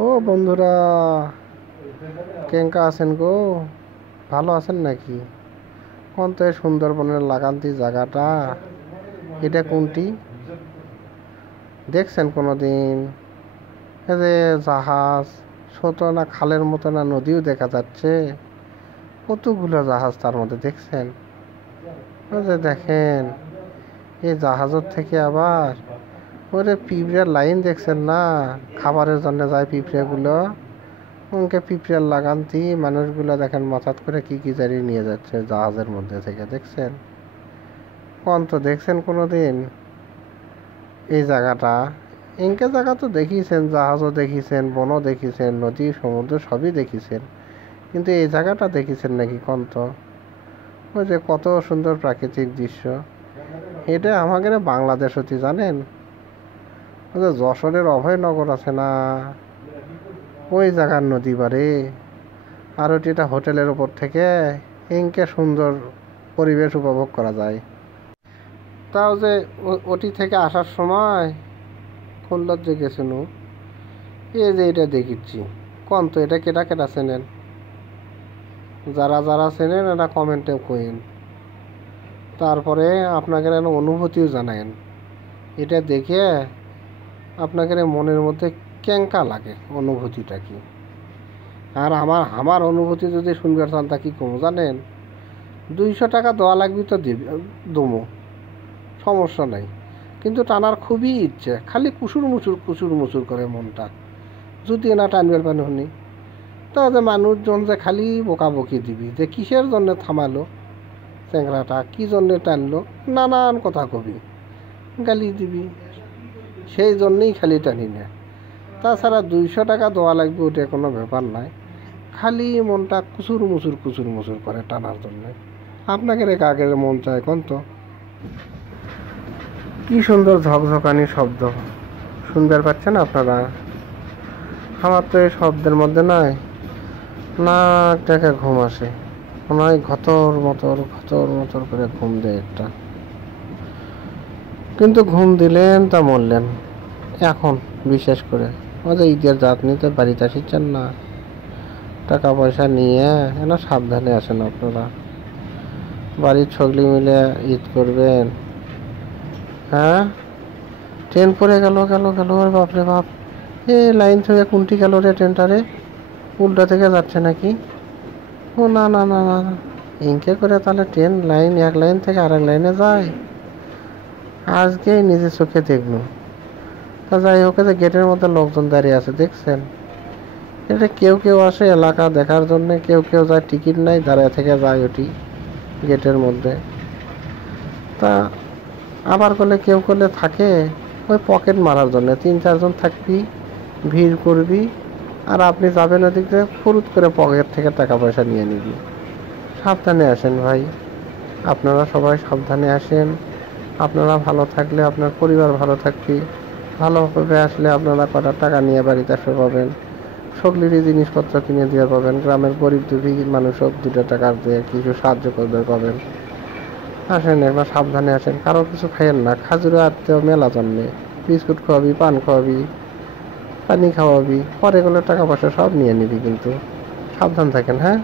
ও বন্ধুরা, কেঙ্কা আছেন গো? ভালো আছেন নাকি? কোন তো এই সুন্দরবনের লাগান্তি জায়গাটা? এটা কোনটি দেখছেন কোনোদিন? এই যে জাহাজ, ছোট না খালের মতো না নদীও দেখা যাচ্ছে, কতগুলো জাহাজ তার মধ্যে দেখছেন? ওই যে দেখেন, এই জাহাজের থেকে আবার ওরে পিঁপড়ের লাইন দেখছেন না? খাবারের জন্য যায় পিঁপড়েগুলো, ওকে পিঁপড়ের লাগান্তি মানুষগুলো দেখেন মাথাত করে কি কি জারি নিয়ে যাচ্ছে জাহাজের মধ্যে থেকে, দেখছেন? কোন তো দেখছেন কোনোদিন এই জায়গাটা? ইনকে জায়গা তো দেখিয়েছেন, জাহাজও দেখিয়েছেন, বনও দেখিয়েছেন, নদী সমুদ্র সবই দেখিয়েছেন, কিন্তু এই জায়গাটা দেখিয়েছেন নাকি কোন তো? ওই যে কত সুন্দর প্রাকৃতিক দৃশ্য, এটা আমাদের বাংলাদেশ হতে জানেন? ওই যে যশোরের অভয়নগর আছে না, ওই জায়গার নদী পারে, আর ওটি একটা হোটেলের উপর থেকে ইনকে সুন্দর পরিবেশ উপভোগ করা যায়। তাও যে ওটি থেকে আসার সময় সৌন্দর্যে গেছেন, এই যে এটা দেখিচ্ছি, কোন তো এটা কেটা কেটা চেনেন? যারা যারা চেনেন এটা কমেন্টে কইন, তারপরে আপনাকে অনুভূতিও জানায়েন। এটা দেখে আপনাকে মনের মধ্যে কেঙ্কা লাগে, অনুভূতিটা কি? আর আমার আমার অনুভূতি যদি শুনবার চান তা কি কমো জানেন? 200 টাকা দেওয়া লাগবে তো দিবি, দমো, সমস্যা নাই, কিন্তু টানার খুবই ইচ্ছে, খালি কুচুর মুচুর করে মনটা, যদি না টানবার পানি শুনি। তাহলে মানুষজন যে খালি বকাবকি দিবি যে কিসের জন্য থামালো চ্যাংরাটা, কি জন্যে টানলো, নানান কথা কবি, গালি দিবি, সেই জন্যেই খালি টানি না। তাছাড়া 200 টাকা দেওয়া লাগবে ওটা কোনো ব্যাপার নাই, খালি মনটা কুচুর মুচুর করে টানার জন্যে। আপনাকে রে কাকের মন চায় কোন তো? কি সুন্দর ঝকঝকানি শব্দ শুনতে পাচ্ছেন আপনারা? আমার তো এই শব্দের মধ্যে নয় নাক ডেকে ঘুম আসে, মনে হয় ঘতর মতর করে ঘুম দেয় একটা। কিন্তু ঘুম দিলেন তা মরলেন এখন, বিশেষ করে ওই যে ঈদের রাত নিতে বাড়িতে আসিচ্ছেন না, টাকা পয়সা নিয়ে না সাবধানে আসেন আপনারা। বাড়ির ছগলি মিলে ঈদ করবেন। হ্যাঁ, ট্রেন পড়ে গেল বাপরে বাপ, এ লাইন থেকে কোনটি গেল রে ট্রেনটা রে? উল্টা থেকে যাচ্ছে নাকি? ও না না না না না, ইনকে করে তাহলে ট্রেন লাইন এক লাইন থেকে আরেক লাইনে যায়? আজকেই নিজের চোখে দেখলো। তা যাই হোক, যে গেটের মধ্যে লোকজন দাঁড়িয়ে আছে দেখছেন? এটা কেউ কেউ আসে এলাকা দেখার জন্য, কেউ কেউ যায় টিকিট নাই দাঁড়িয়ে থেকে যায় ওটি গেটের মধ্যে। তা আবার করলে কেউ করলে থাকে ওই পকেট মারার জন্য, 3-4 জন থাকবি, ভিড় করবি, আর আপনি যাবেন ওদিক থেকে ফুরুত করে পকেট থেকে টাকা পয়সা নিয়ে নিবি। সাবধানে আসেন ভাই, আপনারা সবাই সাবধানে আসেন। আপনারা ভালো থাকলে আপনার পরিবার ভালো থাকবে, ভালোভাবে আসলে আপনারা কটা টাকা নিয়ে বাড়িতে আসতে পাবেন, সবলিরই জিনিসপত্র কিনে দিয়ে পাবেন, গ্রামের গরিব দুঃখী মানুষও 2 টাকা দিয়ে কিছু সাহায্য করবে পাবেন। আসেন একবার সাবধানে আসেন, কারো কিছু খাইয়েন না, খাজুরে আত্মীয় মেলা জন্মে, বিস্কুট খাওয়াবি, পান খাওয়াবি, পানি খাওয়াবি, পরে গেলে টাকা পয়সা সব নিয়ে নিবি, কিন্তু সাবধান থাকেন। হ্যাঁ।